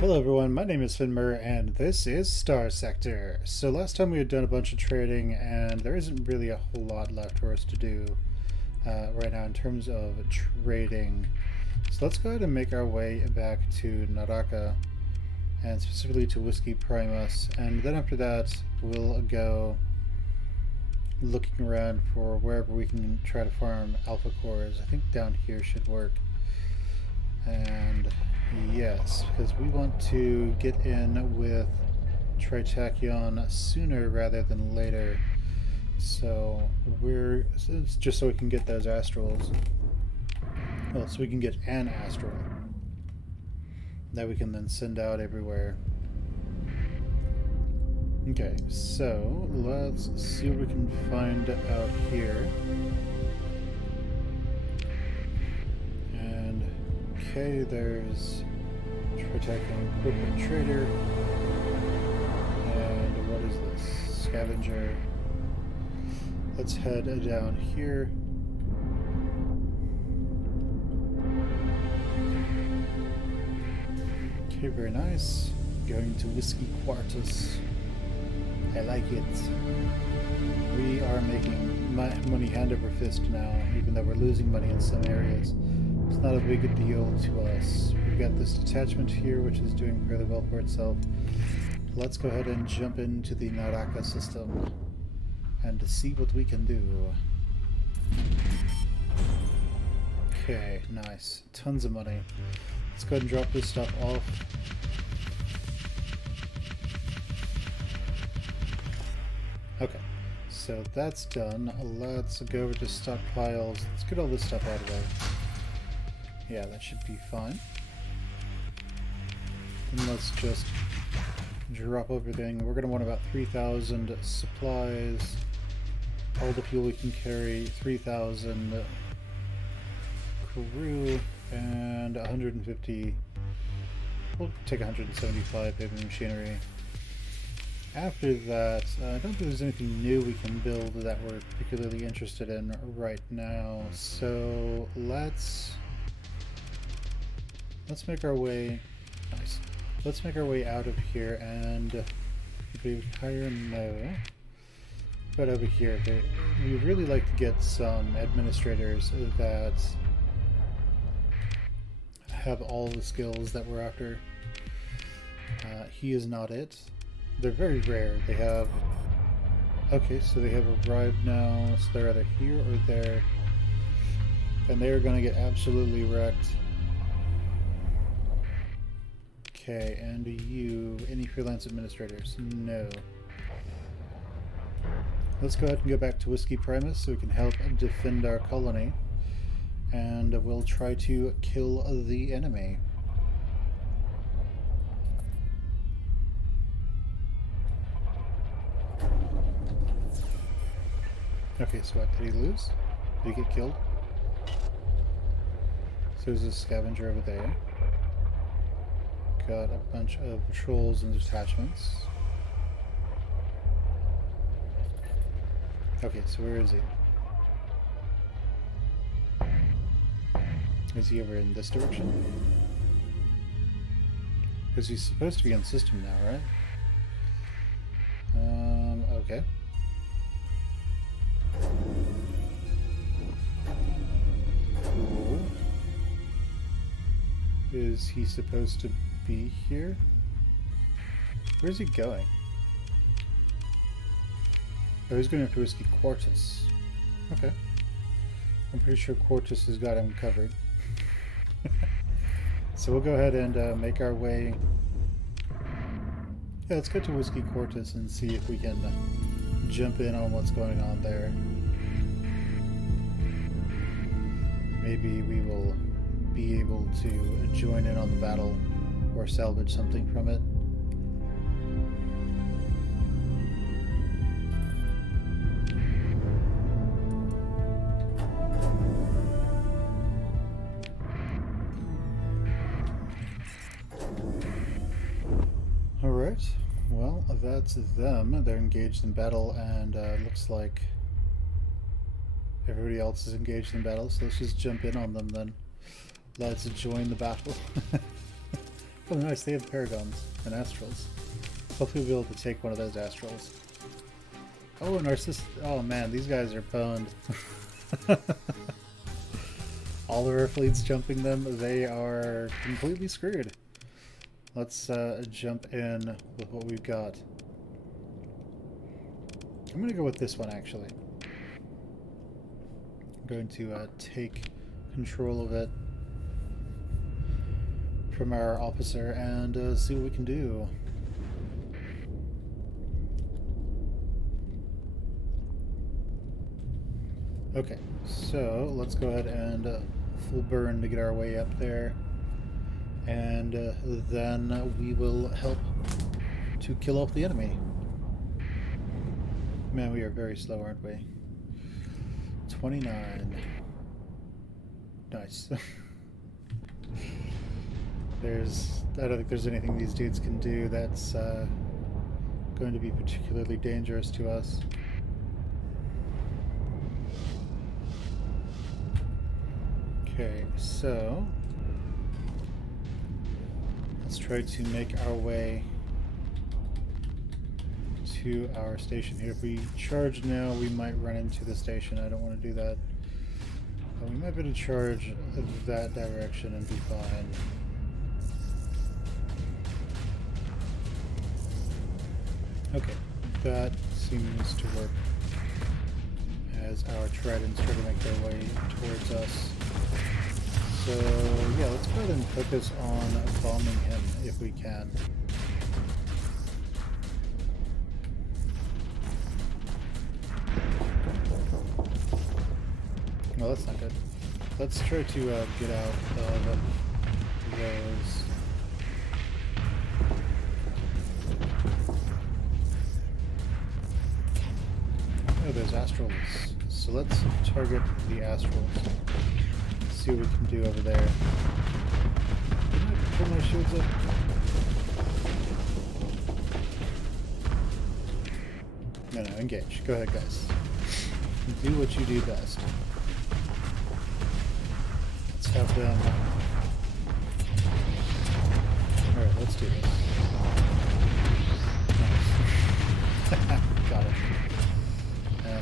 Hello everyone, my name is Muir and this is Starsector. So last time we had done a bunch of trading and there isn't really a whole lot left for us to do right now in terms of trading. So let's go ahead and make our way back to Naraka and specifically to Whiskey Primus, and then after that we'll go looking around for wherever we can try to farm alpha cores. I think down here should work. And yes, because we want to get in with Tritachyon sooner rather than later. So it's just so we can get those astrals. Well, so we can get an astral that we can then send out everywhere. Okay, so let's see what we can find out here. And okay, there's Tritachyon Corporate Trader. And what is this? Scavenger. Let's head down here. Okay, very nice. Going to Whiskey Quartus. I like it. We are making money hand over fist now, even though we're losing money in some areas. It's not a big deal to us. We've got this detachment here, which is doing fairly well for itself. Let's go ahead and jump into the Naraka system and see what we can do. Okay, nice. Tons of money. Let's go ahead and drop this stuff off. Okay, so that's done. Let's go over to stockpiles. Let's get all this stuff out of there. Yeah, that should be fine. And let's just drop everything. We're going to want about 3,000 supplies. All the fuel we can carry, 3,000 crew, and 150. We'll take 175 heavy machinery. After that, I don't think there's anything new we can build that we're particularly interested in right now. So let's make our way. Nice. Let's make our way out of here and we hire no. But over here, we really like to get some administrators that have all the skills that we're after. He is not it. They're very rare. They have... Okay, so they have arrived now, so they're either here or there. And they're going to get absolutely wrecked. Okay, and you... Any freelance administrators? No. Let's go ahead and go back to Whiskey Primus so we can help defend our colony. And we'll try to kill the enemy. Okay, so what, did he lose? Did he get killed? So there's a scavenger over there. Got a bunch of patrols and detachments. Okay, so where is he? Is he over in this direction? Because he's supposed to be on system now, right? Okay. Cool. Is he supposed to be here? Where's he going? Oh, he's going after Whiskey Quartus. Okay. I'm pretty sure Quartus has got him covered. So we'll go ahead and make our way. Yeah, let's go to Whiskey Quartus and see if we can jump in on what's going on there. Maybe we will be able to join in on the battle or salvage something from it. Alright, well, that's them. They're engaged in battle, and looks like everybody else is engaged in battle, so let's just jump in on them then. Let's join the battle. Oh nice, they have Paragons and Astrals. Hopefully we'll be able to take one of those Astrals. Oh, and our oh man, these guys are boned. All of our fleets jumping them, they are completely screwed. Let's jump in with what we've got. I'm going to go with this one, actually. I'm going to take control of it from our officer and see what we can do. Okay, so let's go ahead and full burn to get our way up there. And then we will help to kill off the enemy. Man, we are very slow, aren't we? 29. Nice. I don't think there's anything these dudes can do that's going to be particularly dangerous to us. Okay, so let's try to make our way to our station here. If we charge now, we might run into the station. I don't want to do that. But we might be able to charge that direction and be fine. Okay, that seems to work as our tridents try to make their way towards us. So yeah, let's go ahead and focus on bombing him if we can. Well, that's not good. Let's try to get out of those. Oh, there's Astrals. So let's target the Astrals. See what we can do over there. Can I pull my shields up? No, engage. Go ahead, guys. Do what you do best. Let's have them. Alright, let's do this. Nice. Got it.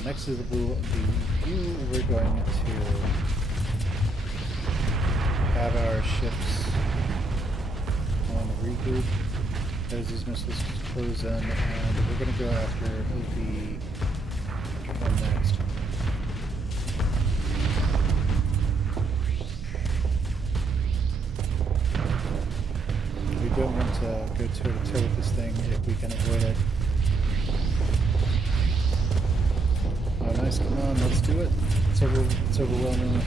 Next to the blue, we're going to have our ships on regroup as these missiles close in, and we're going to go after the one next. We don't want to go toe-to-toe with this thing if we can avoid it. Oh nice, come on, let's do it. It's overwhelming.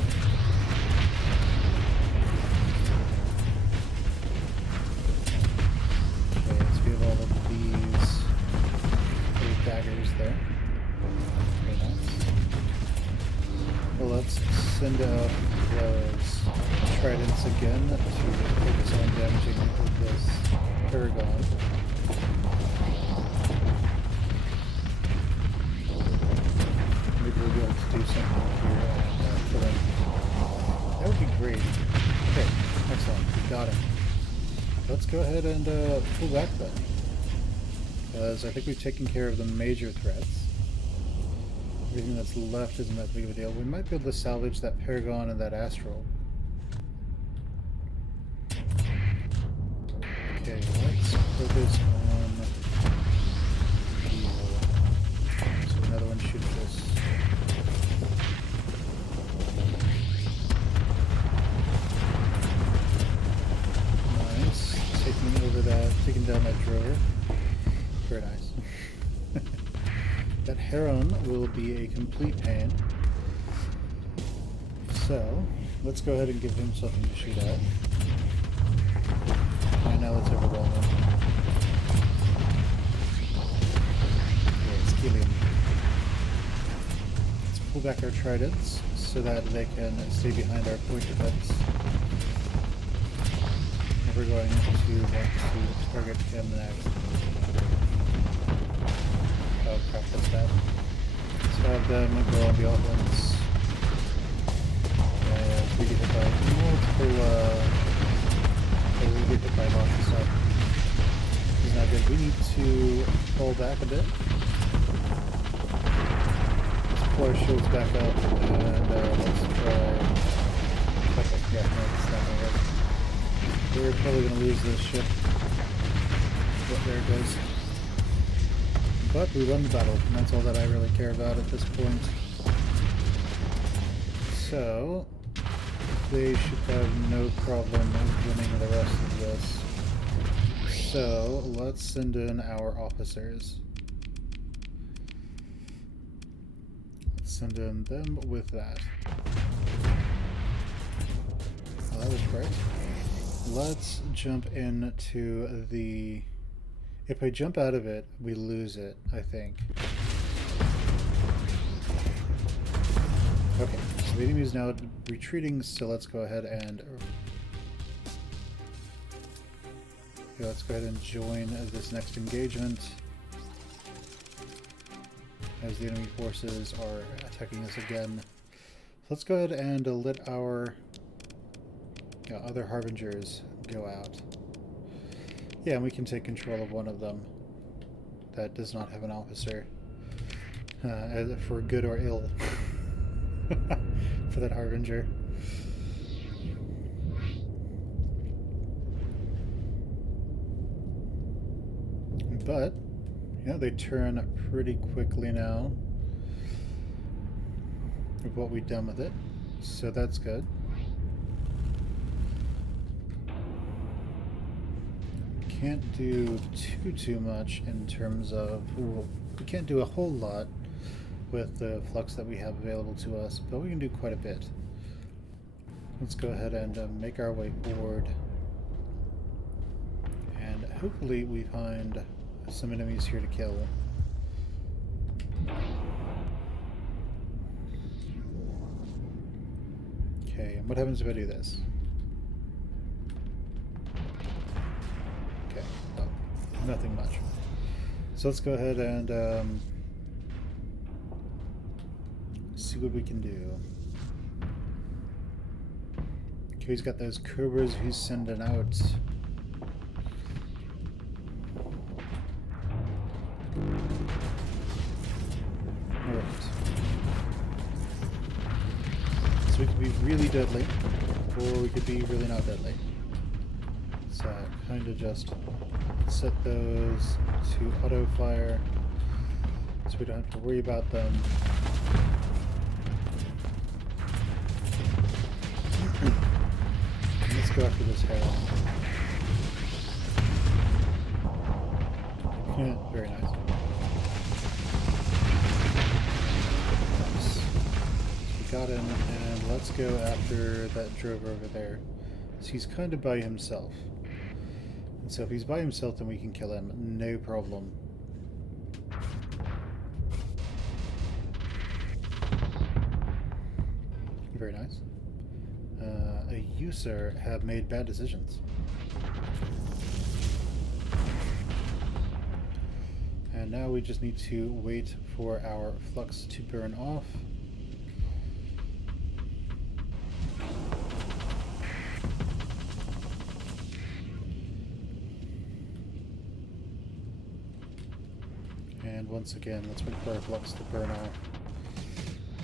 Okay, so we have all of these little daggers there. Very nice. Well, let's send out those tridents again to focus on damaging this Paragon. Maybe we'll be able to do something here and kill him. That would be great. Okay, excellent. We got him. Let's go ahead and pull back then. Because I think we've taken care of the major threats. Everything that's left isn't that big of a deal. We might be able to salvage that Paragon and that Astral. Okay, let's focus on evil. So another one shoots us. Nice. Taking down that drover. Very nice. That Heron will be a complete pain. So, let's go ahead and give him something to shoot at. And now let's overwhelm him. Okay, let's kill him. Let's pull back our tridents so that they can stay behind our point defense. And we're going to want to target him next. Oh crap, that's bad. Let's have them go on the offense. We get hit by multiple get hit by lots of stuff. This is not good. We need to fall back a bit. Let's pull our shields back up and let's try. Okay, yeah, no, it's not gonna work. We're probably gonna lose this ship. But there it goes. But we won the battle, and that's all that I really care about at this point. So they should have no problem winning the rest of this. So let's send in our officers. Let's send in them with that. Oh, that was great. Let's jump into the... If I jump out of it, we lose it, I think. Okay, so the enemy is now retreating, so let's go ahead and... Okay, let's go ahead and join this next engagement. As the enemy forces are attacking us again. Let's go ahead and let our other Harbingers go out. Yeah, and we can take control of one of them that does not have an officer. For good or ill. For that Harbinger. But, yeah, they turn pretty quickly now with what we've done with it. So that's good. Can't do too much in terms of... we can't do a whole lot with the flux that we have available to us, but we can do quite a bit. Let's go ahead and make our way forward. And hopefully we find some enemies here to kill. Okay, and what happens if I do this? Okay, well, nothing much. So let's go ahead and see what we can do. Okay, he's got those cobras he's sending out. Alright. So we could be really deadly, or we could be really not deadly. So kind of just set those to auto fire so we don't have to worry about them. Let's go after this hail. Yeah, very nice. Nice. We got him, and let's go after that drover over there. So he's kind of by himself. And so if he's by himself, then we can kill him. No problem. Very nice. A user have made bad decisions. And now we just need to wait for our flux to burn off. And once again, let's wait for our flux to burn off.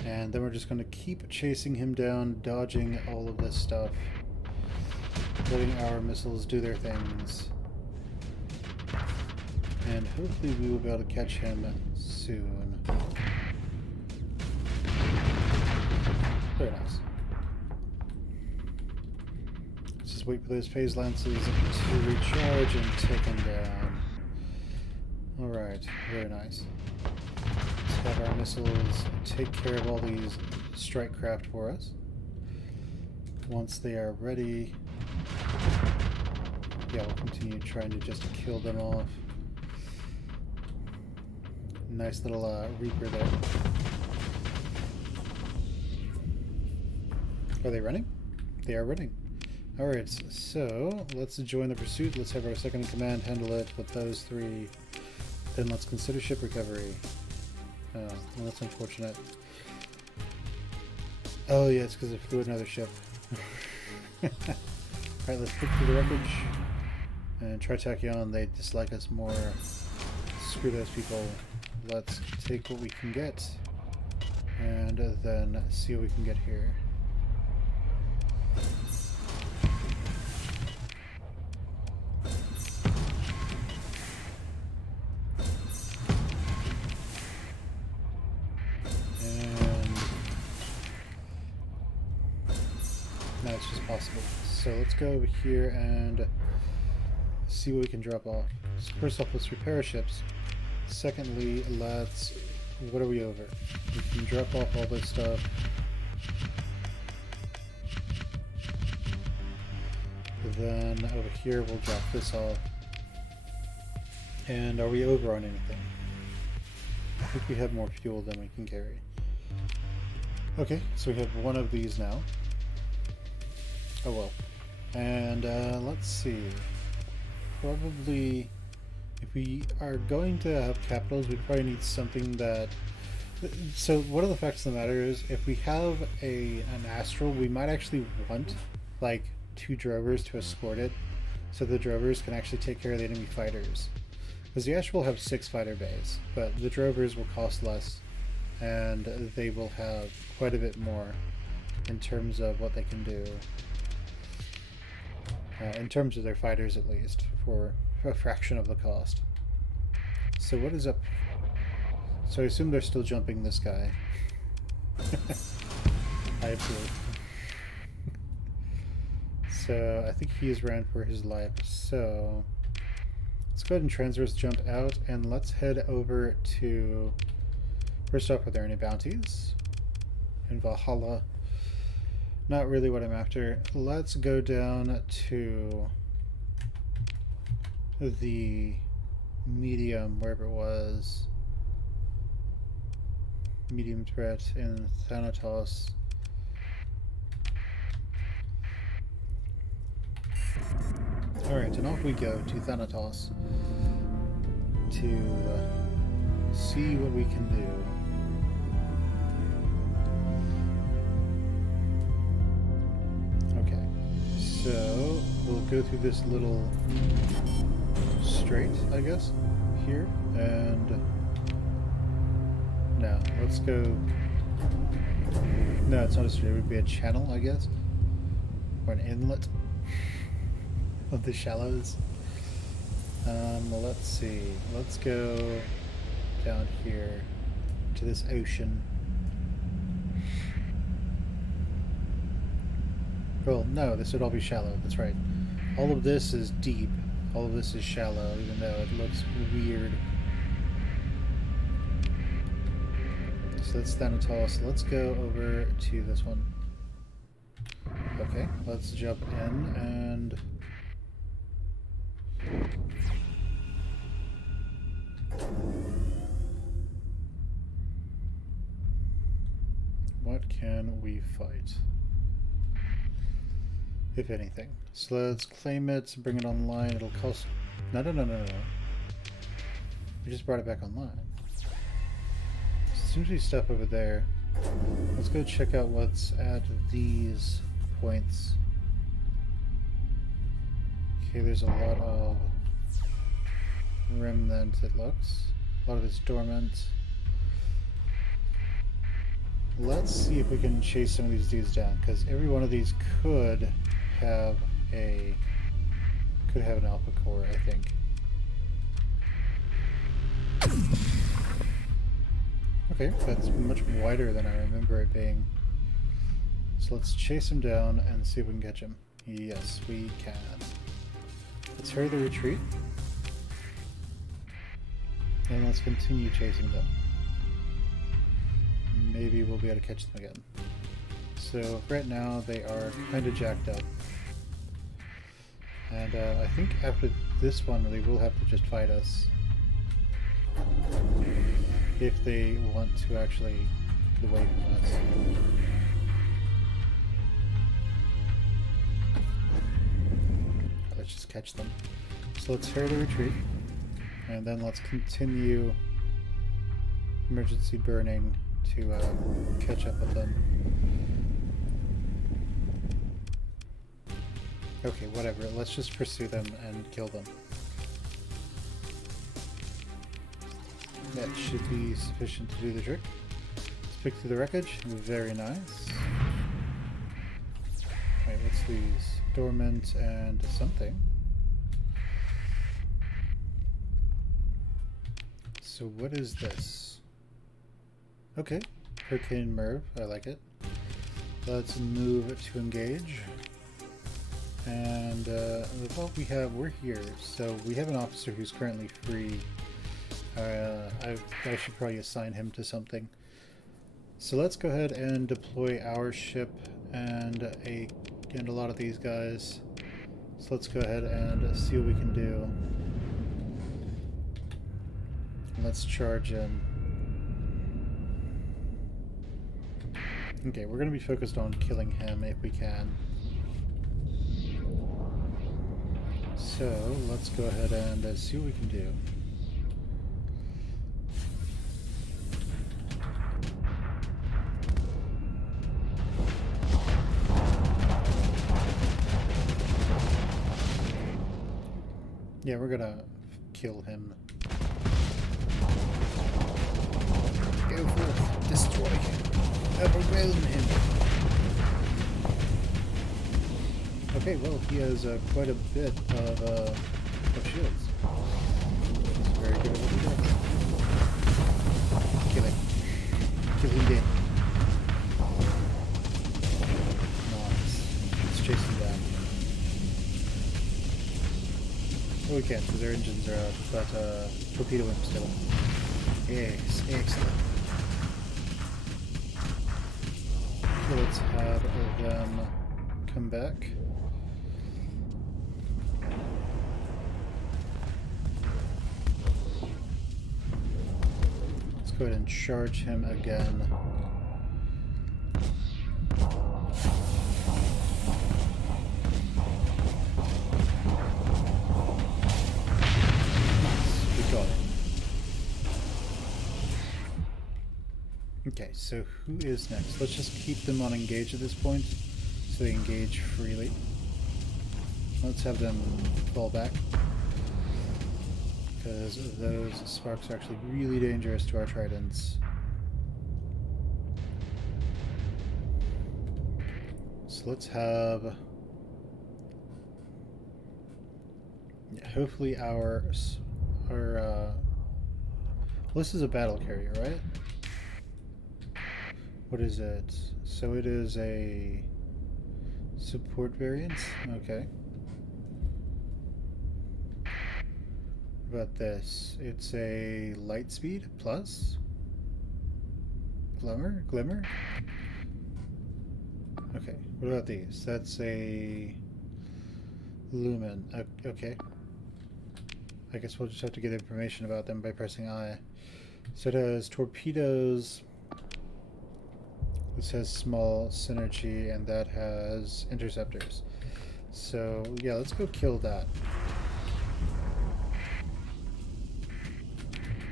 And then we're just going to keep chasing him down, dodging all of this stuff, letting our missiles do their things. And hopefully we will be able to catch him soon. Very nice. Let's just wait for those phase lances to recharge and take him down. Alright, very nice. Let's have our missiles take care of all these strike craft for us. Once they are ready, yeah, we'll continue trying to just kill them off. Nice little Reaper there. Are they running? They are running. Alright, so let's join the pursuit. Let's have our second in command handle it with those three. Then let's consider ship recovery. Oh, well, that's unfortunate. Oh yeah, it's because it flew another ship. Alright, let's pick through the wreckage. And Tritachyon, they dislike us more. Screw those people. Let's take what we can get. And then see what we can get here. No, it's just possible. So let's go over here and see what we can drop off. So first off, let's repair our ships. Secondly, let's... what are we over? We can drop off all this stuff. Then over here we'll drop this off. And are we over on anything? I think we have more fuel than we can carry. Okay, so we have one of these now. Oh well. And let's see. Probably, if we are going to have capitals, we probably need something that... So one of the facts of the matter is, if we have an astral, we might actually want like 2 drovers to escort it, so the drovers can actually take care of the enemy fighters. Because the astral will have 6 fighter bays, but the drovers will cost less, and they will have quite a bit more in terms of what they can do. In terms of their fighters, at least, for a fraction of the cost. So what is up? So I assume they're still jumping this guy. I approve. So I think he is ran for his life. So let's go ahead and transverse jump out, and let's head over to... First off, are there any bounties? In Valhalla. Not really what I'm after. Let's go down to the medium, wherever it was. Medium threat in Thanatos. Alright, and off we go to Thanatos to see what we can do. So we'll go through this little strait, I guess, here, and no, let's go. No, it's not a strait, it would be a channel, I guess, or an inlet of the shallows. Let's see, let's go down here to this ocean. Well, no, this would all be shallow, that's right. All of this is deep. All of this is shallow, even though it looks weird. So that's Thanatos. Let's go over to this one. Okay, let's jump in and... what can we fight? If anything. So let's claim it, bring it online. It'll cost... No. We just brought it back online. There seems to be stuff over there. Let's go check out what's at these points. Okay, there's a lot of remnant, it looks. A lot of it's dormant. Let's see if we can chase some of these dudes down, because every one of these could have an alpha core, I think. Okay, that's much wider than I remember it being. So let's chase him down and see if we can catch him. Yes, we can. Let's hurry the retreat. And let's continue chasing them. Maybe we'll be able to catch them again. So right now they are kind of jacked up. And I think after this one they will have to just fight us. If they want to actually get away from us. Let's just catch them. So let's hurry the retreat. And then let's continue emergency burning to catch up with them. Okay, whatever. Let's just pursue them and kill them. That should be sufficient to do the trick. Let's pick through the wreckage. Very nice. Wait, what's these? Dormant and something. So what is this? Okay. Hurricane Merv. I like it. Let's move to engage. And well, we're here. So we have an officer who's currently free. I should probably assign him to something. So let's go ahead and deploy our ship and a lot of these guys. So let's go ahead and see what we can do. Let's charge in. Okay, we're going to be focused on killing him if we can. So let's go ahead and see what we can do. Yeah, we're gonna kill him. Go forth, destroy him, overwhelm him. Okay, well, he has quite a bit of shields. He's very good at what he does. Kill him. Kill him dead. Nice. Let's chase him down. Well, we can't because their engines are out, but torpedo him still. Yes, excellent. So let's have them come back. Let's go ahead and charge him again. Okay, so who is next? Let's just keep them on engage at this point, so they engage freely. Let's have them fall back, because those sparks are actually really dangerous to our tridents. So let's have... yeah, hopefully our this is a battle carrier, right? What is it? So it is a support variant? Okay. What about this? It's a light speed plus? Glimmer? Okay. What about these? That's a lumen. Okay. I guess we'll just have to get information about them by pressing I. So it has torpedoes. This has small synergy, and that has interceptors. So yeah, let's go kill that.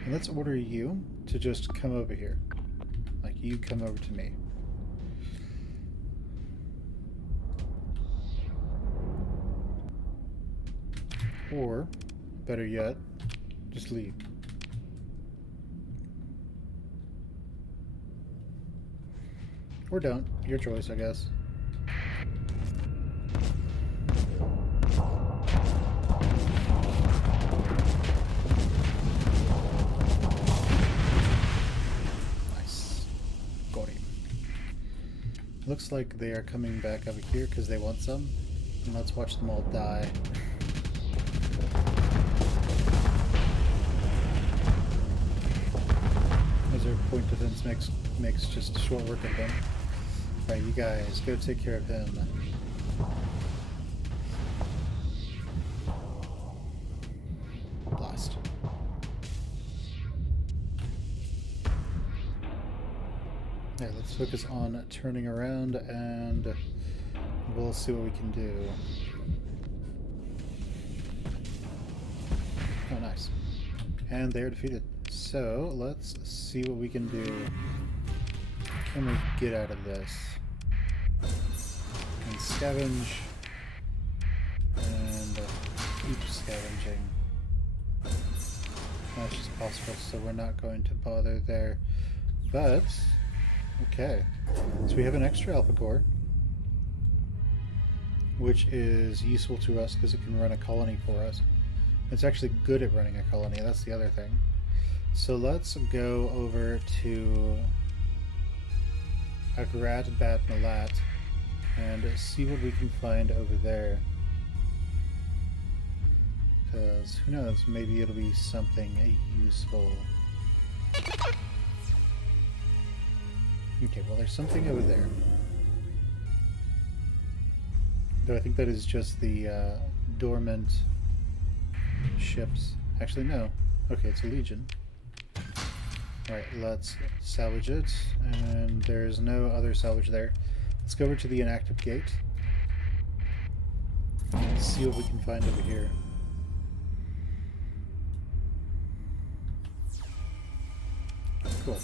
And let's order you to just come over here. Like, you come over to me. Or, better yet, just leave. Or don't. Your choice, I guess. Nice. Got him. Looks like they are coming back over here because they want some. And let's watch them all die. As our point defense makes just short work of them. Alright, you guys, go take care of him. Blast. Yeah, let's focus on turning around and we'll see what we can do. Oh, nice. And they're defeated. So, let's see what we can do. Can we get out of this? And scavenge. scavenging. That's just possible, so we're not going to bother there. But, okay. So we have an extra alpha core, which is useful to us because it can run a colony for us. It's actually good at running a colony, that's the other thing. So let's go over to Agrat Bat Malat and see what we can find over there. Because who knows, maybe it'll be something useful. Okay, well there's something over there. Though I think that is just the dormant ships. Actually, no. Okay, it's a Legion. Alright, let's salvage it. And there's no other salvage there. Let's go over to the inactive gate. Let's see what we can find over here. Cool.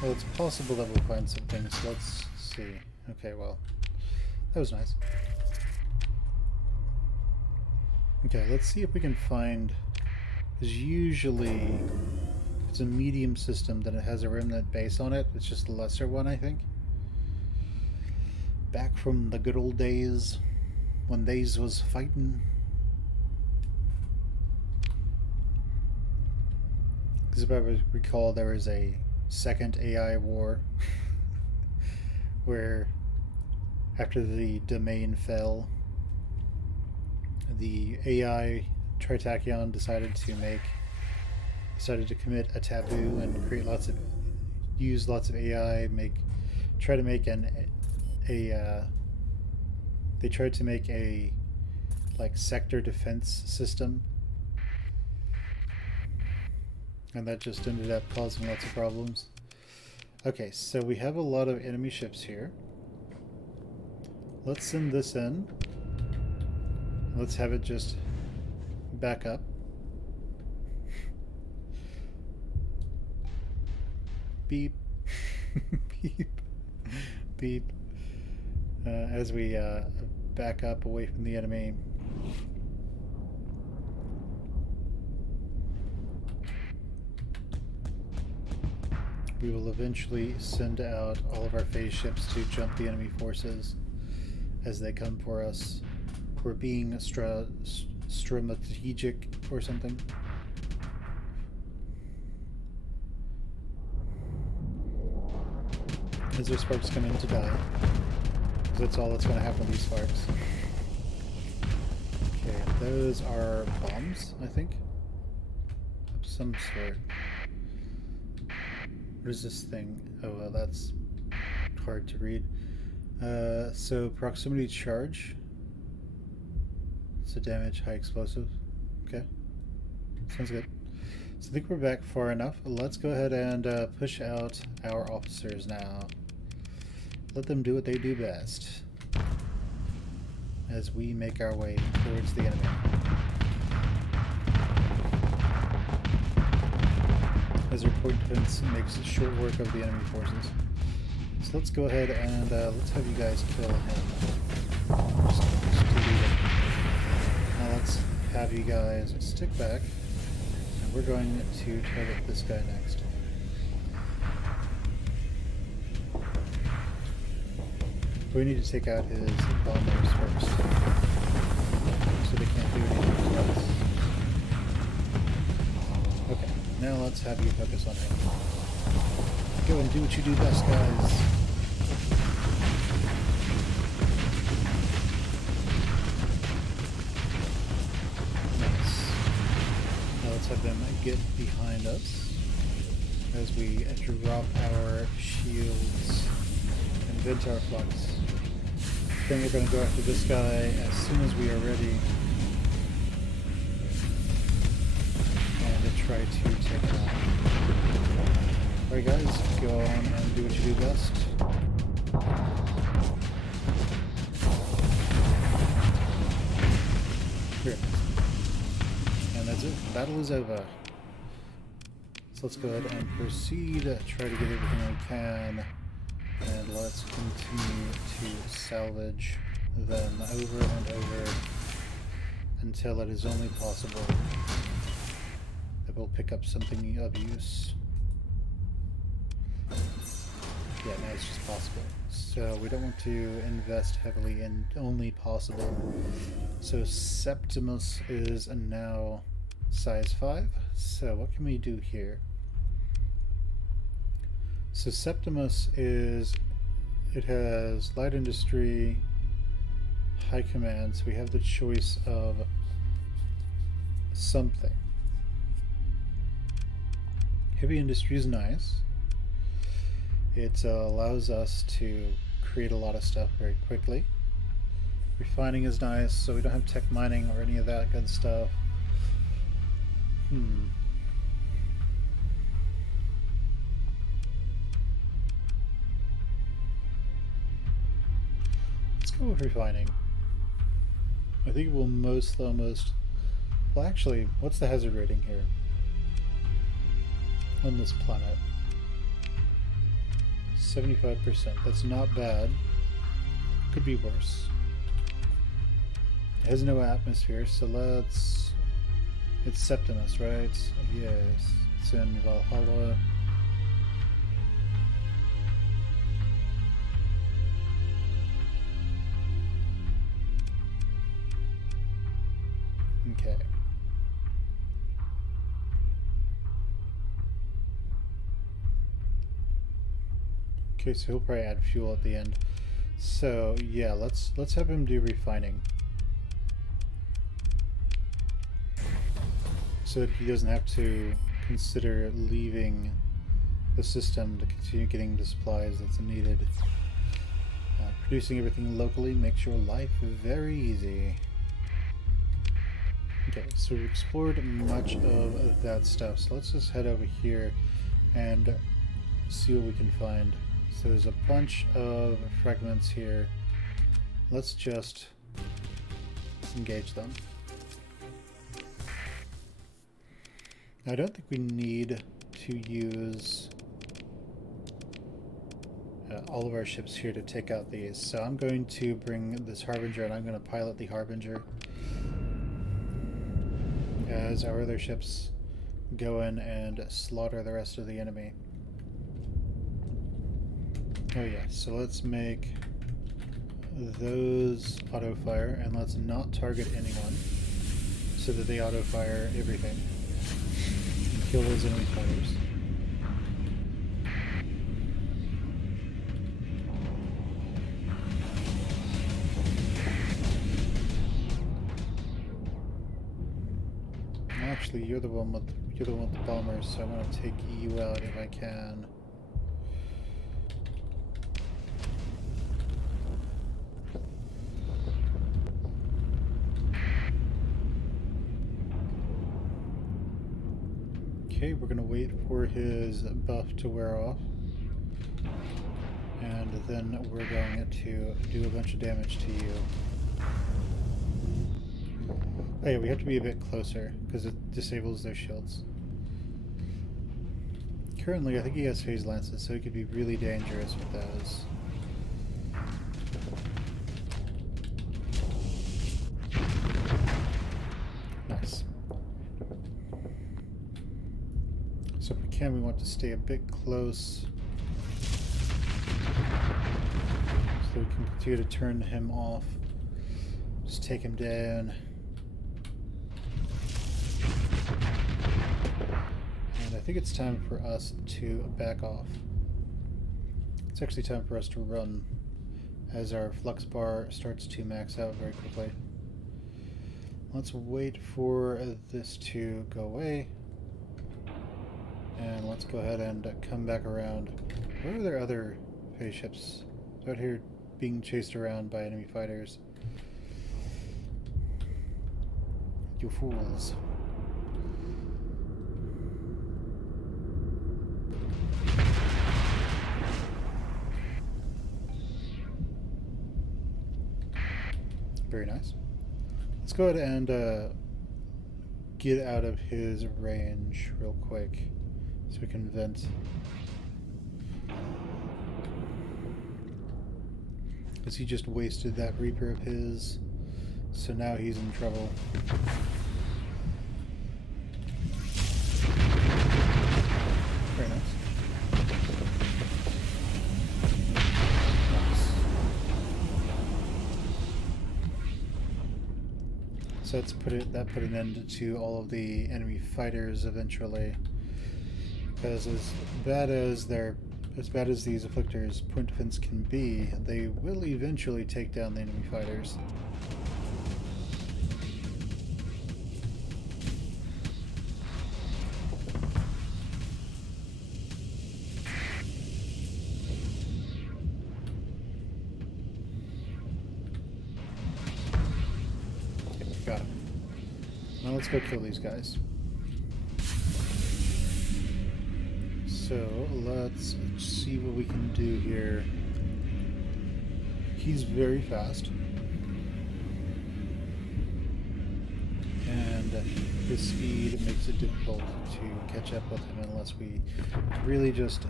Well, it's possible that we'll find something, so let's see. Okay, well, that was nice. Okay, let's see if we can find, because usually if it's a medium system, then it has a remnant base on it. It's just a lesser one, I think. Back from the good old days when they's was fighting. Because if I recall, there was a second AI war where after the domain fell, the AI Tritachyon decided to commit a taboo and create use lots of AI, try to make they tried to make a like sector defense system, and that just ended up causing lots of problems. Okay, so we have a lot of enemy ships here. Let's send this in. Let's have it just back up. Beep. Beep. Beep. As we back up away from the enemy. We will eventually send out all of our phase ships to jump the enemy forces as they come for us. We're being strategic or something. As their sparks come in to die. Because that's all that's going to happen with these sparks. Okay, those are bombs, I think. Of some sort. What is this thing? Oh, well, that's hard to read. So, proximity charge. So damage, high explosive. Okay. Sounds good. So I think we're back far enough. Let's go ahead and push out our officers now. Let them do what they do best. As we make our way towards the enemy. As our point defense makes short work of the enemy forces. So let's go ahead and let's have you guys kill him. Just delete it. Now let's have you guys stick back, and we're going to target this guy next. We need to take out his bombers first, so they can't do anything to us. Okay, now let's have you focus on him. Go and do what you do best, guys. Have them get behind us as we drop our shields and vent our flux. Then we're going to go after this guy as soon as we are ready and to try to take him out. Alright guys, go on and do what you do best. Here. And that's it. Battle is over. So let's go ahead and proceed. Try to get everything we can. And let's continue to salvage them over and over until it is only possible that we'll pick up something of use. Yeah, now it's just possible. So we don't want to invest heavily in only possible. So Septimus is now size 5. So what can we do here? So Septimus is, it has light industry, high command, so we have the choice of something. Heavy industry is nice. It allows us to create a lot of stuff very quickly. Refining is nice, so we don't have tech mining or any of that good stuff. Let's go with refining. I think it will almost... Well, actually, what's the hazard rating here on this planet? 75%. That's not bad. Could be worse. It has no atmosphere, so let's... It's Septimus, right? Yes. It's in Valhalla. Okay. Okay, so he'll probably add fuel at the end. So yeah, let's have him do refining, so that he doesn't have to consider leaving the system to continue getting the supplies that's needed. Producing everything locally makes your life very easy. Okay, so we've explored much of that stuff, so let's just head over here and see what we can find. So there's a bunch of fragments here. Let's just engage them. I don't think we need to use all of our ships here to take out these, so I'm going to bring this Harbinger and I'm going to pilot the Harbinger as our other ships go in and slaughter the rest of the enemy. Oh yeah, so let's make those auto fire, and let's not target anyone so that they auto fire everything and kill those enemy fighters. Actually, you're the one with the bombers, so I want to take you out if I can. Okay, we're gonna wait for his buff to wear off, and then we're going to do a bunch of damage to you. Oh yeah, we have to be a bit closer because it disables their shields. Currently, I think he has phase lances, so he could be really dangerous with those. Nice. So if we can, we want to stay a bit close so we can continue to turn him off. Just take him down. And I think it's time for us to back off. It's actually time for us to run as our flux bar starts to max out very quickly. Let's wait for this to go away. And let's go ahead and come back around. Where are there other phase ships? Out here being chased around by enemy fighters. You fools. Very nice. Let's go ahead and get out of his range real quick so we can vent. Because he just wasted that Reaper of his So now he's in trouble. Very nice. So let's put an end to all of the enemy fighters eventually. Because as bad as these afflictors' point defense can be, they will eventually take down the enemy fighters. Got him. Now let's go kill these guys. So let's see what we can do here. He's very fast. And his speed makes it difficult to catch up with him unless we really just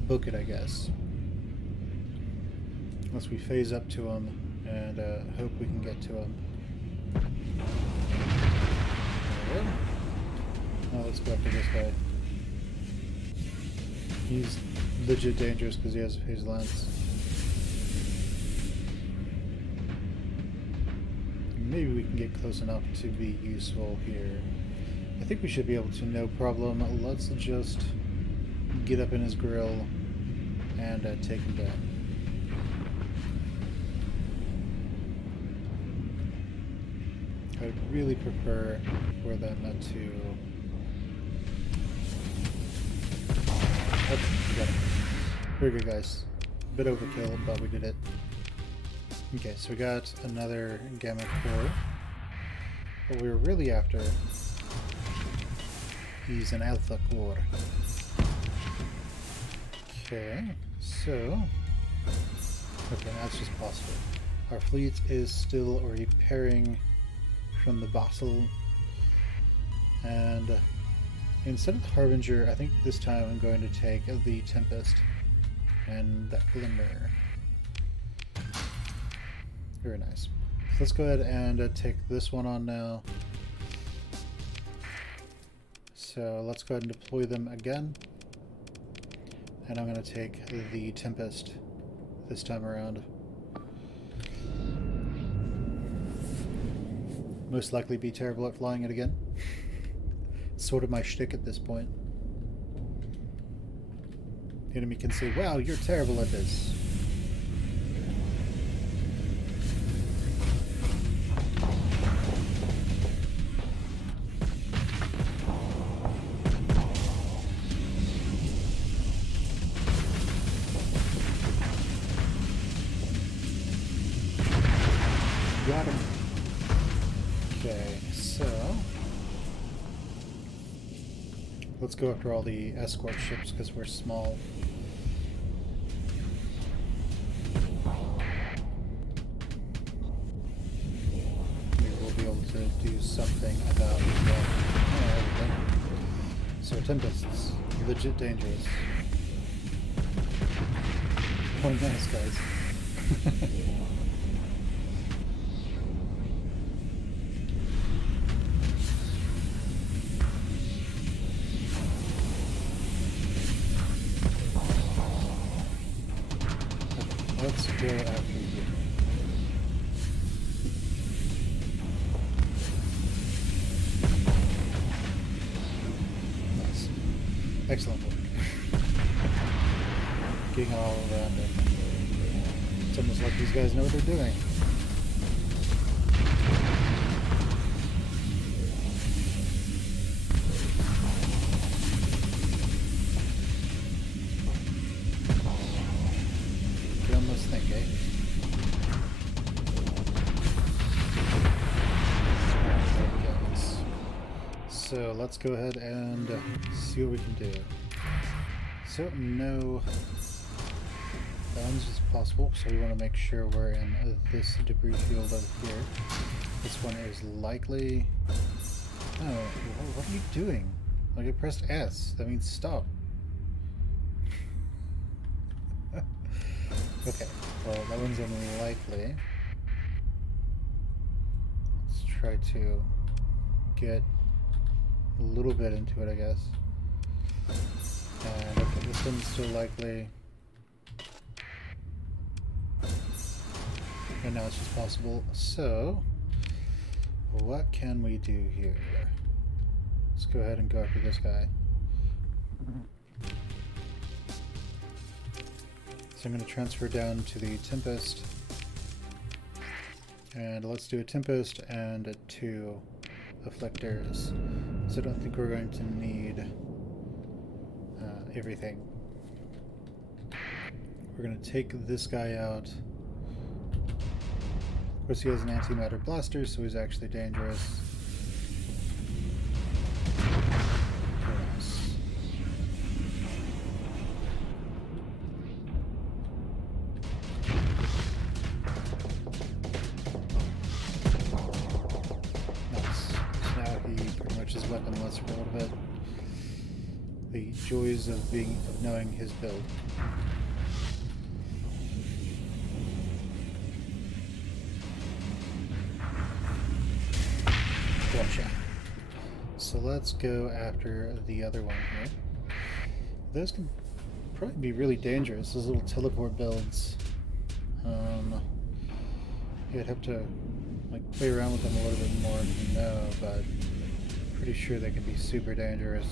book it, I guess. Unless we phase up to him and hope we can get to him. Now let's go after this guy. He's legit dangerous because he has a phase lance. Maybe we can get close enough to be useful here. I think we should be able to, no problem. Let's just get up in his grill and take him down. I'd really prefer for them to... Okay, we got it. Very good, guys. Bit overkill, but we did it. Okay, so we got another Gamma Core. What we were really after, he's an Alpha Core. Okay, so... Okay, that's just possible. Our fleet is still repairing from the battle, and instead of the Harbinger, I think this time I'm going to take the Tempest and the Glimmer. Very nice. So let's go ahead and take this one on now. So let's go ahead and deploy them again. And I'm going to take the Tempest this time around. Most likely be terrible at flying it again. It's sort of my shtick at this point. The enemy can say, wow, you're terrible at this. Got him. Okay, so let's go after all the escort ships because we're small. Maybe we'll be able to do something about everything. So Tempests, legit dangerous. Oh, nice, guys. Let's go after you. Nice. Excellent work. Getting all around it. It's almost like these guys know what they're doing. So let's go ahead and see what we can do. So no bounds is possible, so we want to make sure we're in this debris field over here. This one is likely... Oh, what are you doing? Like I pressed S, that means stop. Okay, well that one's unlikely. try to get a little bit into it, I guess. And okay, this one's still likely. And now it's just possible. So, what can we do here? Let's go ahead and go after this guy. So I'm going to transfer down to the Tempest. And let's do a Tempest and 2 Afflictors. So I don't think we're going to need everything. We're going to take this guy out. Of course, he has an antimatter blaster, so he's actually dangerous. Nice. Nice. So now he pretty much is weaponless for a little bit. The joys of knowing his build. Gotcha. So let's go after the other one here. Those can probably be really dangerous, those little teleport builds. Yeah, I'd have to like play around with them a little bit more to know, but pretty sure they can be super dangerous.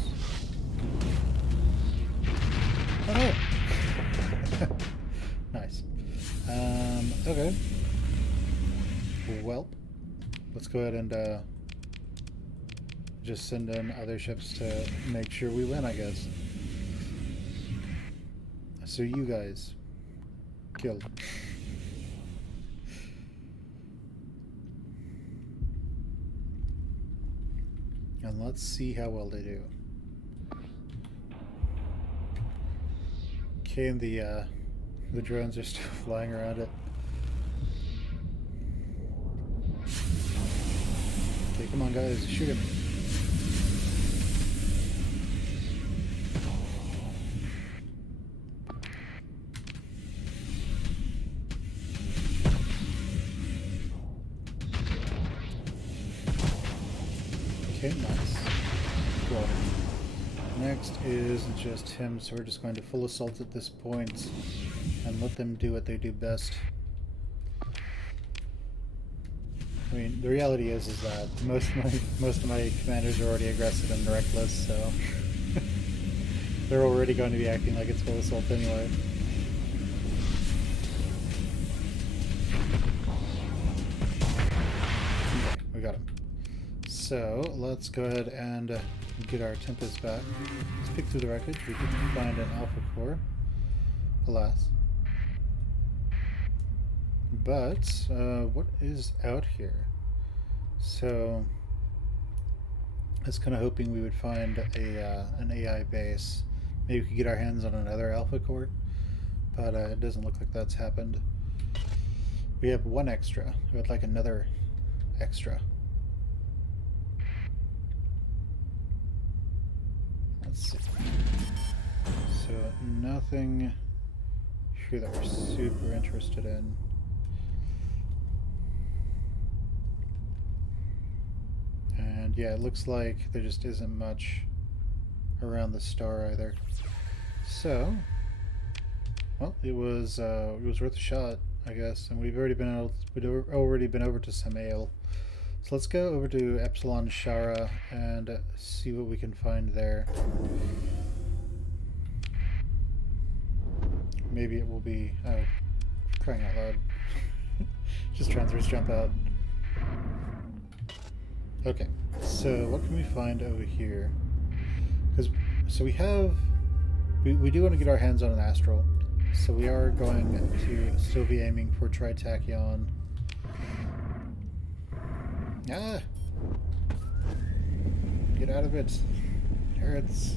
Oh no! Nice. Okay. Well, let's go ahead and just send in other ships to make sure we win, I guess. So you guys killed. And let's see how well they do. Okay, and the drones are still flying around it. Okay, come on guys, shoot him. Okay, nice. Cool. Next is just him, so we're just going to full assault at this point and let them do what they do best. I mean, the reality is that most of my commanders are already aggressive and reckless, so they're already going to be acting like it's full assault anyway. Okay, we got him. So let's go ahead and get our Tempest back. Let's pick through the wreckage. We didn't find an Alpha Core, alas. But what is out here? So I was kind of hoping we would find an AI base. Maybe we could get our hands on another Alpha Core, but it doesn't look like that's happened. We have one extra. We would like another extra. Let's see. So nothing here that we're super interested in. And yeah, it looks like there just isn't much around the star either. So, well, it was worth a shot, I guess. And we've already been over to Samael. So let's go over to Epsilon Shara and see what we can find there. Maybe it will be... oh, crying out loud. Just transfers jump out. Okay, so what can we find over here? So we do want to get our hands on an Astral. So we are going to still be aiming for Tritachyon. Ah! Get out of it. It hurts.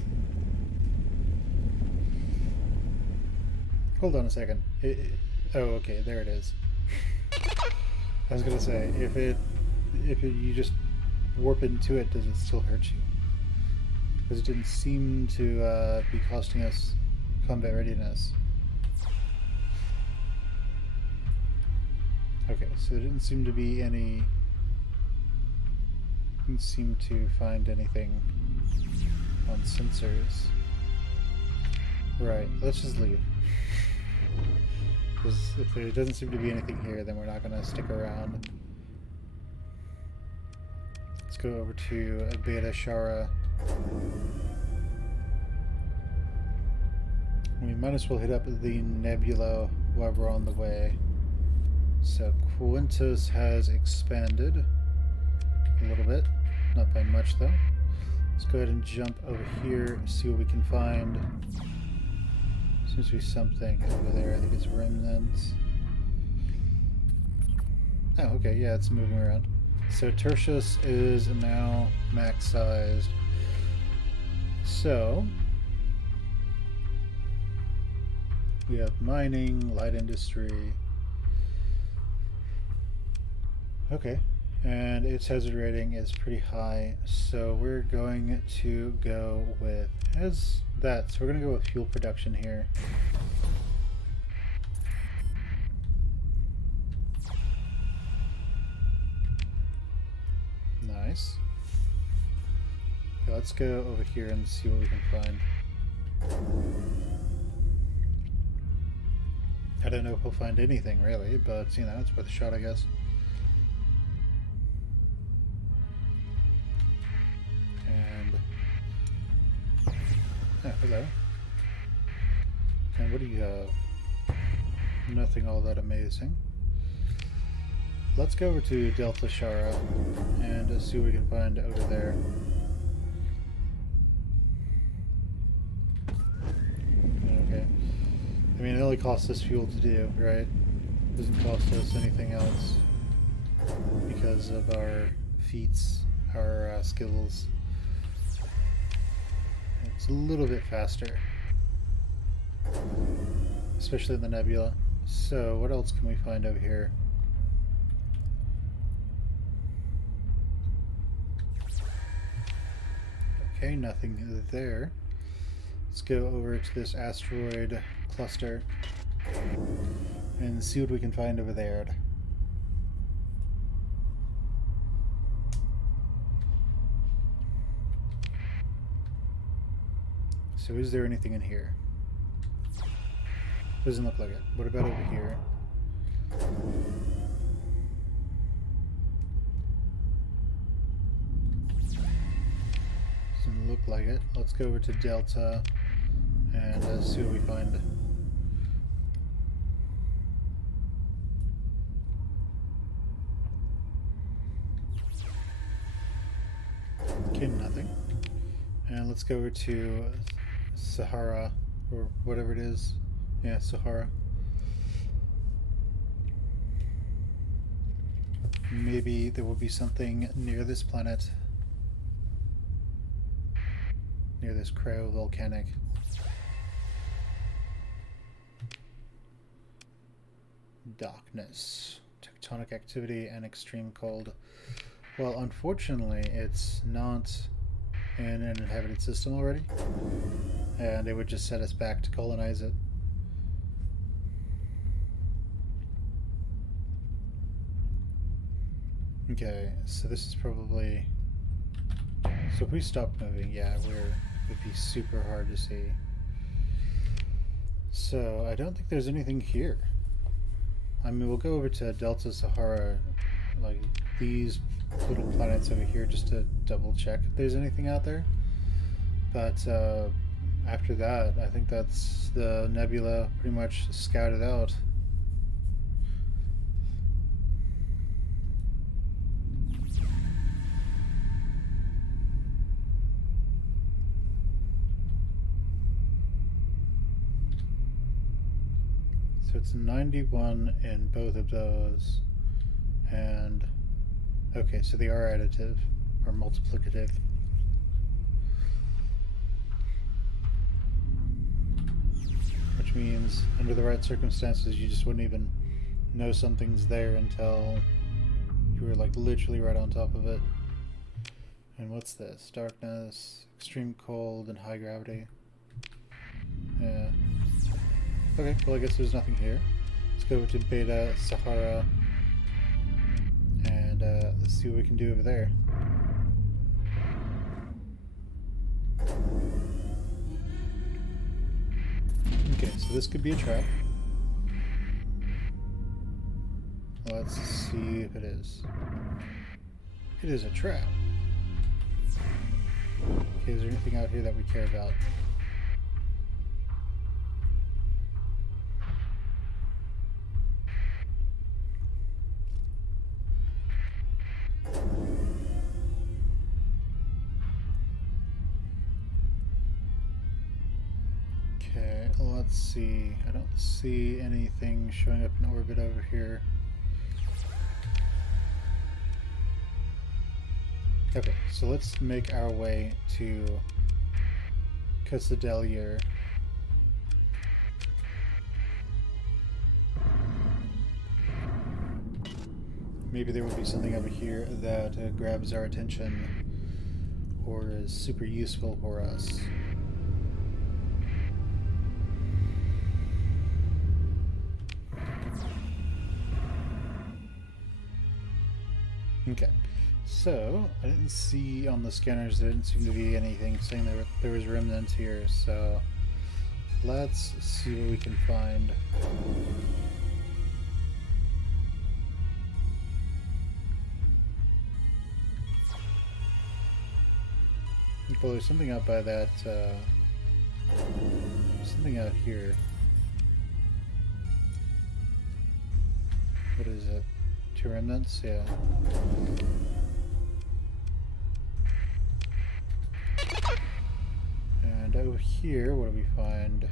Hold on a second. Oh, okay, there it is. I was gonna say, if you just warp into it, does it still hurt you? Because it didn't seem to be costing us combat readiness. Okay, so there didn't seem to be any Didn't seem to find anything on sensors. Right, let's just leave. Because if there doesn't seem to be anything here, then we're not going to stick around. Let's go over to Beta Shara. We might as well hit up the nebula while we're on the way. So Quintus has expanded a little bit, not by much though. Let's go ahead and jump over here, see what we can find. Seems to be something over there. I think it's remnants. Oh, okay, yeah, it's moving around. So Tertius is now max sized. So we have mining, light industry. Okay, and its hazard rating is pretty high, so we're going to go with as that. So we're going to go with fuel production here. Nice. Okay, let's go over here and see what we can find. I don't know if we'll find anything really, but you know, it's worth a shot, I guess. And oh, hello. And what do you have? Nothing all that amazing. Let's go over to Delta Shara and see what we can find over there. Okay. I mean, it only costs us fuel to do, right? It doesn't cost us anything else because of our feats, our skills. It's a little bit faster, especially in the nebula. So what else can we find over here? Okay, nothing there. Let's go over to this asteroid cluster and see what we can find over there. So is there anything in here? Doesn't look like it. What about over here? Doesn't look like it. Let's go over to Delta and see what we find. Okay, nothing. And let's go over to Sahara, or whatever it is. Yeah, Sahara. Maybe there will be something near this planet. Near this cryovolcanic. Darkness, tectonic activity, and extreme cold. Well, unfortunately, it's not in an inhabited system already, and it would just set us back to colonize it. Okay, so this is probably... So if we stop moving, yeah, it would be super hard to see. So I don't think there's anything here. I mean, we'll go over to Delta Sahara, like these little planets over here, just to double check if there's anything out there. But after that, I think that's the nebula pretty much scouted out. So it's 91 in both of those, and okay, so they are additive or multiplicative. Which means under the right circumstances you just wouldn't even know something's there until you were like literally right on top of it. And what's this? Darkness, extreme cold, and high gravity. Yeah. Okay, well I guess there's nothing here. Let's go over to Beta Sahara and let's see what we can do over there. this could be a trap. Let's see if it is. It is a trap. Okay, is there anything out here that we care about? Okay, let's see. I don't see anything showing up in orbit over here. Okay, so let's make our way to Casadelier. Maybe there will be something over here that grabs our attention or is super useful for us. Okay, so I didn't see on the scanners, there didn't seem to be anything saying there was remnants here, so let's see what we can find. Well, there's something out by that, something out here. What is it? 2 remnants? Yeah. And over here, what do we find?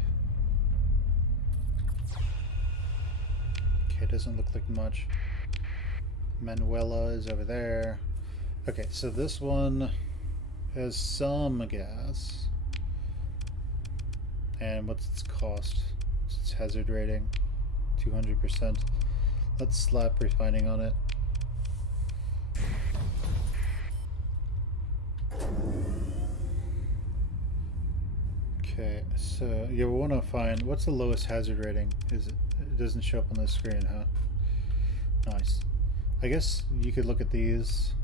Okay, it doesn't look like much. Manuela is over there. Okay, so this one has some gas. And what's its cost? What's its hazard rating? 200%. Let's slap refining on it. Okay, so you want to find what's the lowest hazard rating? Is it doesn't show up on the screen, huh? Nice. I guess you could look at these.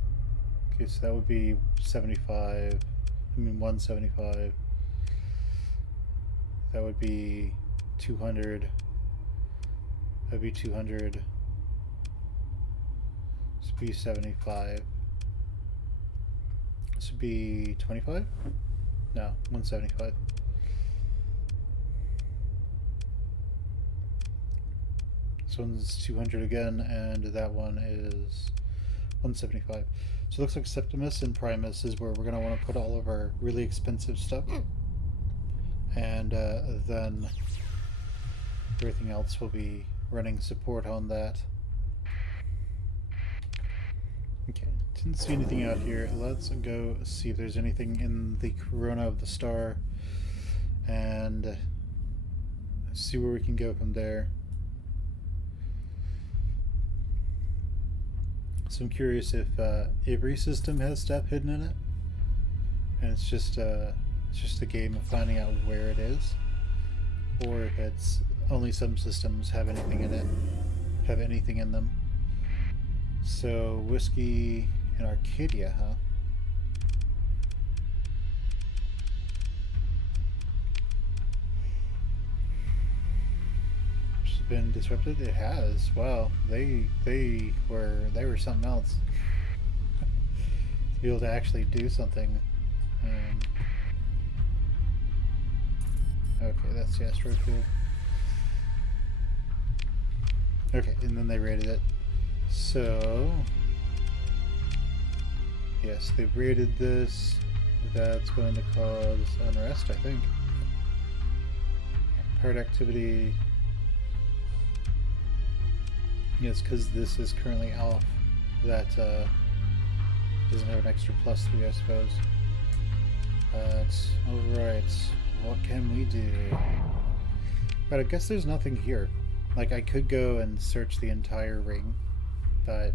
Okay, so that would be 75. I mean 175. That would be 200. That would be 200. This would be 75. This would be 25? No, 175. This one's 200 again, and that one is 175. So it looks like Septimus and Primus is where we're going to want to put all of our really expensive stuff. And then everything else will be running support on that. Okay, didn't see anything out here. Let's go see if there's anything in the corona of the star and see where we can go from there. So I'm curious if every system has stuff hidden in it, and it's just a game of finding out where it is, or if it's only some systems have anything in it, have anything in them. So whiskey in Arcadia, huh? It's been disrupted. It has. Wow, they were something else. To be able to actually do something. Okay, that's the asteroid field. Okay, and then they raided it. So, yes, they've raided this. That's going to cause unrest, I think. Pirate activity. Yes, because this is currently off. That doesn't have an extra +3, I suppose. But, alright. What can we do? But I guess there's nothing here. Like, I could go and search the entire ring, but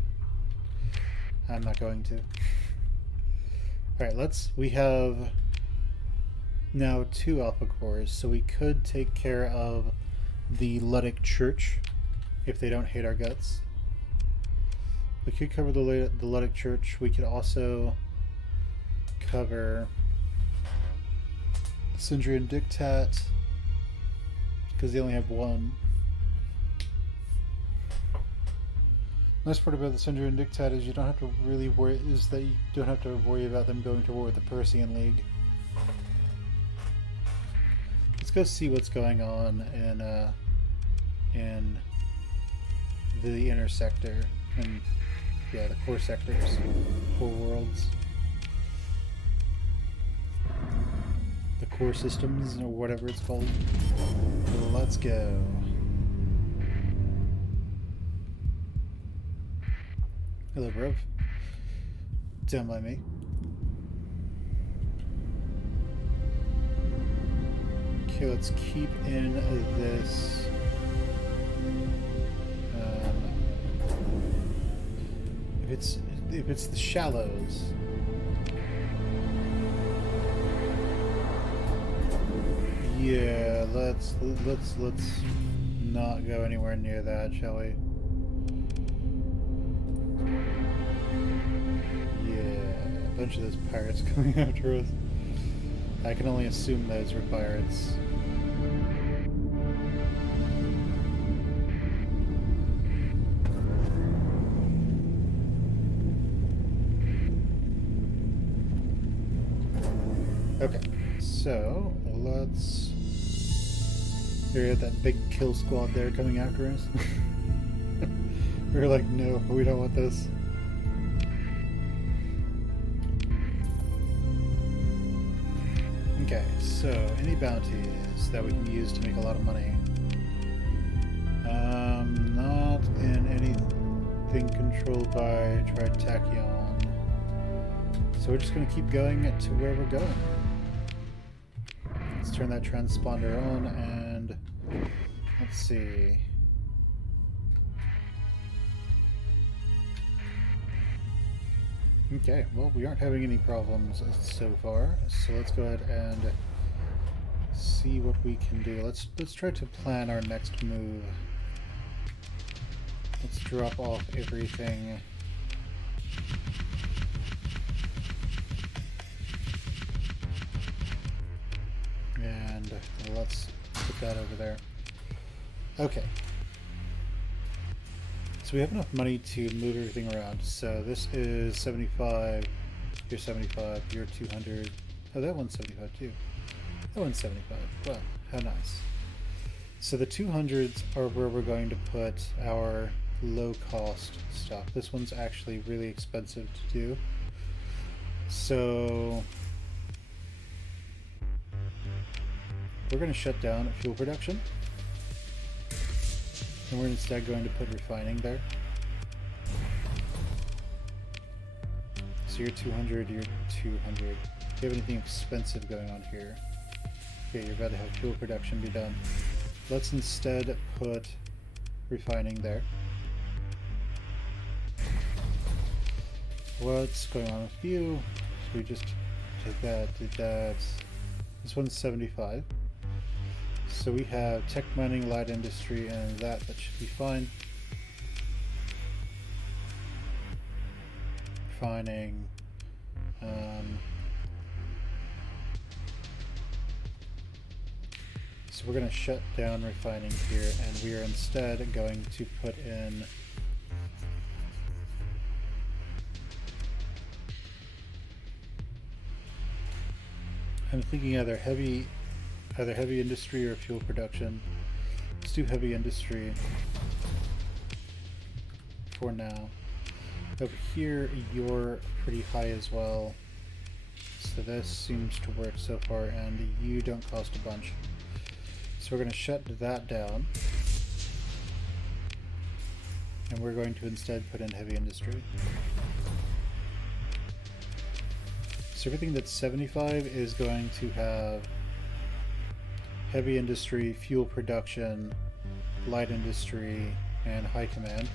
I'm not going to. Alright, we have now 2 alpha cores, so we could take care of the Ludic Church if they don't hate our guts. We could cover the Ludic Church. We could also cover Syndrian Dictat because they only have one. Nice part about the Sundry and Dictat is you don't have to really worry. Is that you don't have to worry about them going to war with the Persian League. Let's go see what's going on in the inner sector and yeah, the core sectors, core worlds, the core systems or whatever it's called. Let's go. Hello, bro. Don't mind me. Okay, let's keep in this. If it's the shallows. Yeah, let's not go anywhere near that, shall we? A bunch of those pirates coming after us. I can only assume those were pirates. Okay, so let's... There, that big kill squad there coming after us. We're like, no, we don't want this. Okay, so any bounties that we can use to make a lot of money? Not in anything controlled by Tritachyon. So we're just going to keep going to where we're going. Let's turn that transponder on and let's see. Okay, well, we aren't having any problems so far, so let's go ahead and see what we can do. Let's try to plan our next move. Let's drop off everything. And let's put that over there. Okay. So we have enough money to move everything around. So this is 75, you're 75, you're 200. Oh, that one's 75 too. That one's 75. Well, how nice. So the 200s are where we're going to put our low-cost stuff. This one's actually really expensive to do. So we're going to shut down fuel production. And we're instead going to put refining there. So you're 200, you're 200. Do you have anything expensive going on here? Okay, you're about to have fuel production be done. Let's instead put refining there. What's going on with you? So we just did that. This one's 75. So we have tech, mining, light industry, and that should be fine. Refining. So we're going to shut down refining here, and we are instead going to put in I'm thinking either heavy industry or fuel production. Let's do heavy industry for now. Over here, you're pretty high as well. So this seems to work so far, and you don't cost a bunch. So we're going to shut that down. And we're going to instead put in heavy industry. So everything that's 75 is going to have heavy industry, fuel production, light industry, and high command.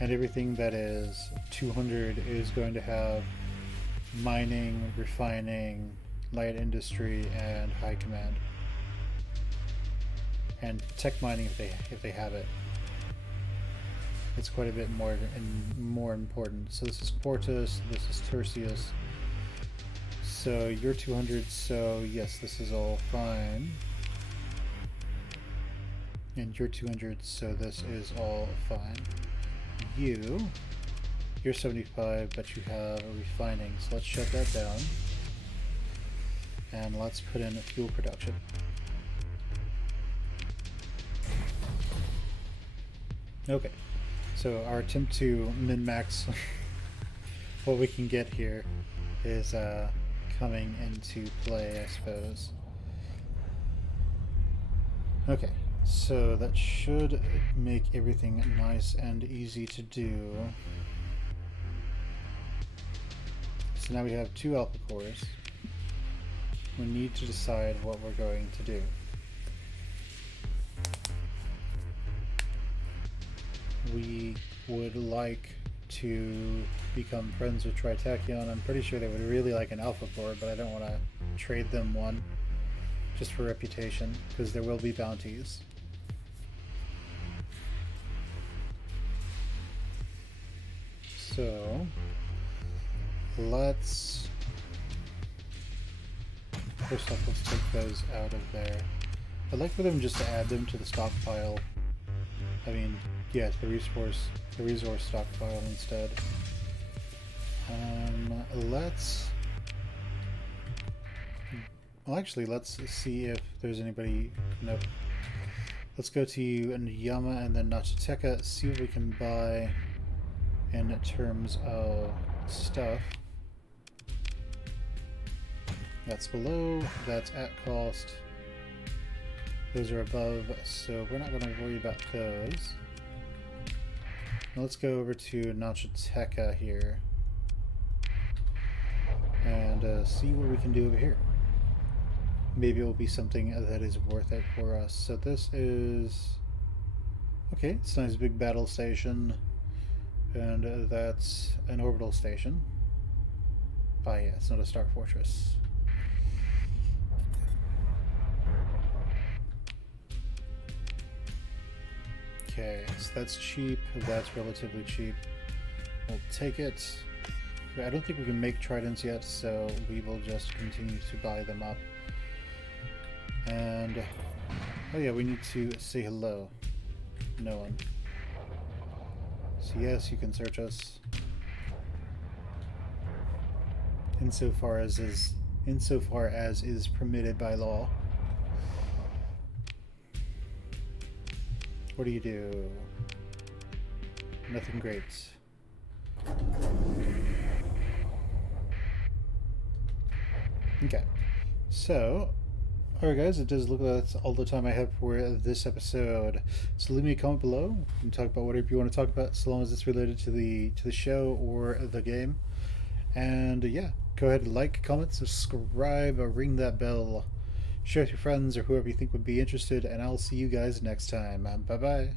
And everything that is 200 is going to have mining, refining, light industry, and high command. And tech mining if they have it. It's quite a bit more important. So this is Quartus, this is Tertius. So you're 200, so yes, this is all fine. And you're 200, so this is all fine. You're 75, but you have a refining, so let's shut that down. And let's put in fuel production. Okay, so our attempt to min-max what we can get here is coming into play, I suppose. Okay, so that should make everything nice and easy to do. So now we have 2 alpha cores. We need to decide what we're going to do. We would like to become friends with Tritachyon. I'm pretty sure they would really like an alpha core, but I don't want to trade them one just for reputation, because there will be bounties. So let's first off, let's take those out of there. I'd like for them just to add them to the stockpile. I mean, yeah, the resource stockpile instead. Well, actually, let's see if there's anybody. Nope. Let's go to Yama and then Nachiteka, see what we can buy in terms of stuff. That's below, that's at cost. Those are above, so we're not going to worry about those. Now let's go over to Nachiteka here and see what we can do over here. Maybe it will be something that is worth it for us. So this is... okay, it's a nice big battle station, and that's an orbital station. Ah yeah, it's not a star fortress. Okay, so that's cheap, that's relatively cheap. We'll take it. I don't think we can make tridents yet, so we will just continue to buy them up. And, oh yeah, we need to say hello. No one. So yes, you can search us. Insofar as is permitted by law. What do you do? Nothing great. Okay, so, alright guys, it does look like that's all the time I have for this episode. So leave me a comment below. You can talk about whatever you want to talk about, so long as it's related to the show or the game. And yeah, go ahead and like, comment, subscribe, ring that bell, share with your friends or whoever you think would be interested, and I'll see you guys next time. Bye bye.